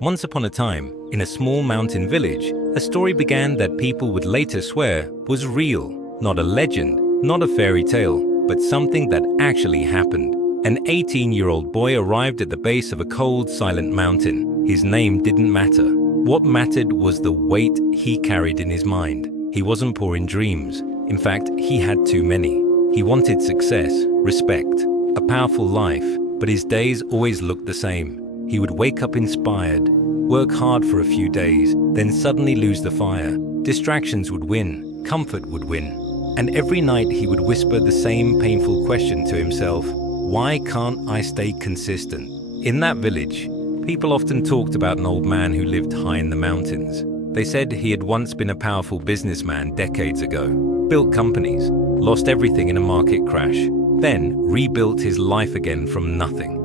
Once upon a time, in a small mountain village, a story began that people would later swear was real. Not a legend, not a fairy tale, but something that actually happened. An 18-year-old boy arrived at the base of a cold, silent mountain. His name didn't matter. What mattered was the weight he carried in his mind. He wasn't poor in dreams. In fact, he had too many. He wanted success, respect, a powerful life, but his days always looked the same. He would wake up inspired, work hard for a few days, then suddenly lose the fire. Distractions would win, comfort would win. And every night he would whisper the same painful question to himself: why can't I stay consistent? In that village, people often talked about an old man who lived high in the mountains. They said he had once been a powerful businessman decades ago, built companies, lost everything in a market crash, then rebuilt his life again from nothing.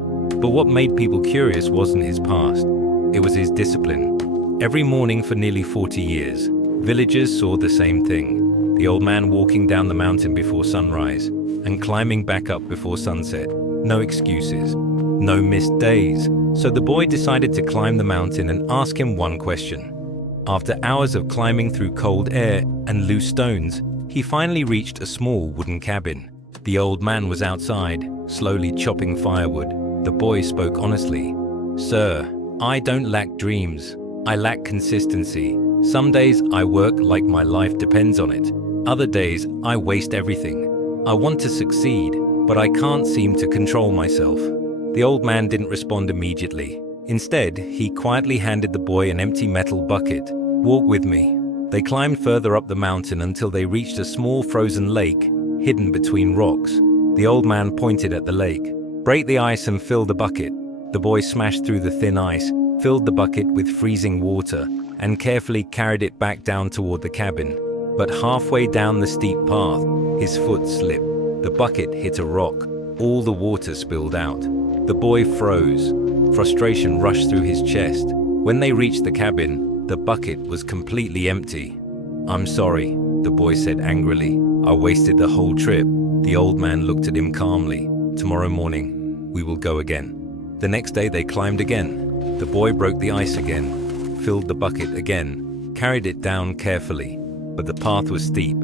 But what made people curious wasn't his past, it was his discipline. Every morning for nearly 40 years, villagers saw the same thing. The old man walking down the mountain before sunrise and climbing back up before sunset. No excuses, no missed days. So the boy decided to climb the mountain and ask him one question. After hours of climbing through cold air and loose stones, he finally reached a small wooden cabin. The old man was outside, slowly chopping firewood. The boy spoke honestly. "Sir, I don't lack dreams. I lack consistency. Some days I work like my life depends on it. Other days I waste everything. I want to succeed, but I can't seem to control myself." The old man didn't respond immediately. Instead, he quietly handed the boy an empty metal bucket. "Walk with me." They climbed further up the mountain until they reached a small frozen lake hidden between rocks. The old man pointed at the lake. "Break the ice and fill the bucket." The boy smashed through the thin ice, filled the bucket with freezing water, and carefully carried it back down toward the cabin. But halfway down the steep path, his foot slipped. The bucket hit a rock. All the water spilled out. The boy froze. Frustration rushed through his chest. When they reached the cabin, the bucket was completely empty. "I'm sorry," the boy said angrily. "I wasted the whole trip." The old man looked at him calmly. "Tomorrow morning, we will go again." The next day they climbed again. The boy broke the ice again, filled the bucket again, carried it down carefully. But the path was steep.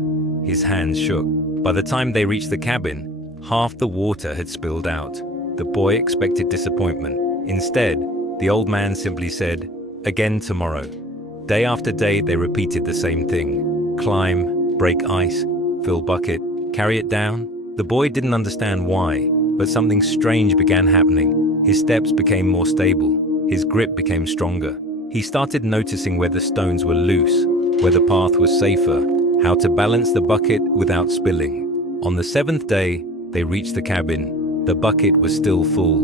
His hands shook. By the time they reached the cabin, half the water had spilled out. The boy expected disappointment. Instead, the old man simply said, "Again tomorrow." Day after day they repeated the same thing. Climb, break ice, fill bucket, carry it down. The boy didn't understand why, but something strange began happening. His steps became more stable. His grip became stronger. He started noticing where the stones were loose, where the path was safer, how to balance the bucket without spilling. On the 7th day, they reached the cabin. The bucket was still full.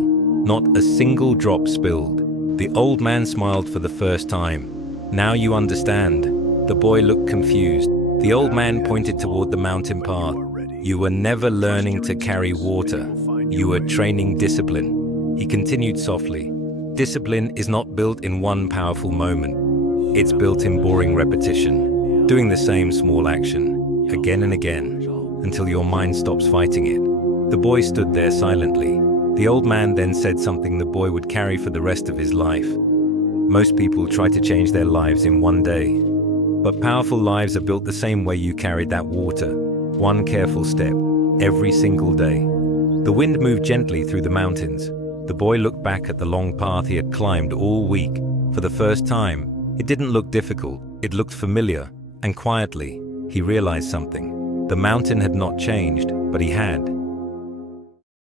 Not a single drop spilled. The old man smiled for the first time. "Now you understand." The boy looked confused. The old man pointed toward the mountain path. "You were never learning to carry water. You were training discipline." He continued softly. "Discipline is not built in one powerful moment. It's built in boring repetition, doing the same small action again and again until your mind stops fighting it." The boy stood there silently. The old man then said something the boy would carry for the rest of his life. "Most people try to change their lives in one day, but powerful lives are built the same way you carried that water, one careful step, every single day." The wind moved gently through the mountains. The boy looked back at the long path he had climbed all week. For the first time, it didn't look difficult, it looked familiar, and quietly, he realized something. The mountain had not changed, but he had.